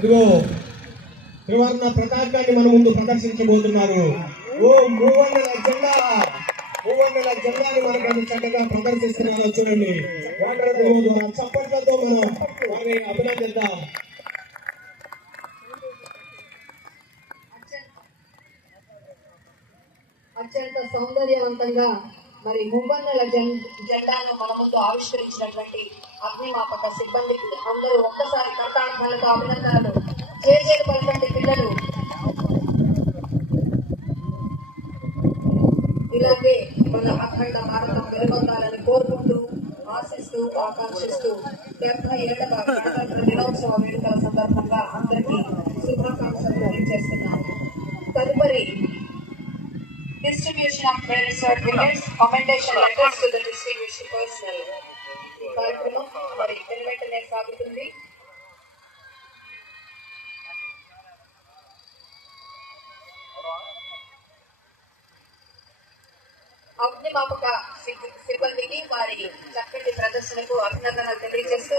ఇదిగో త్రివర్ణ పతాకాన్ని మన ముందు ప్రదర్శించబోతున్నారు. ఓ మూవన్నెల జెండా, మూవన్నెల జెండాని మనకు చక్కగా ప్రదర్శిస్తున్నారు. చూడండి, చప్పట్లతో మనం వారిని అభినందిద్దాం. అత్యంత సౌందర్యవంతంగా మరి మూవన్నెల జెండాను మన ముందు ఆవిష్కరించినటువంటి అగ్నిమాపక సిబ్బందికి అందరూ ఒక్కసారి కర్తార్థాలతో అభినందనలు. చేజేలు పలకండి పిల్లలు. ఇలాగే మన అఖండ భారతం వెలుగొందాలని కోరుకుంటూ, ఆశిస్తూ, ఆకాంక్షిస్తూ 77వ గణతంత్ర దినోత్సవ వేడుకల సందర్భంగా అందరికీ శుభాకాంక్షలు తెలియజేస్తున్నాను. తదుపరి distribution of merit certificates, commendation letters to the distinguished personnel. ఈ కార్యక్రమం మరి వెంటనే సాగుతుంది. అగ్నిమాపక సిబ్బందికి వారి చక్కటి ప్రదర్శనకు అభినందనలు తెలియజేస్తూ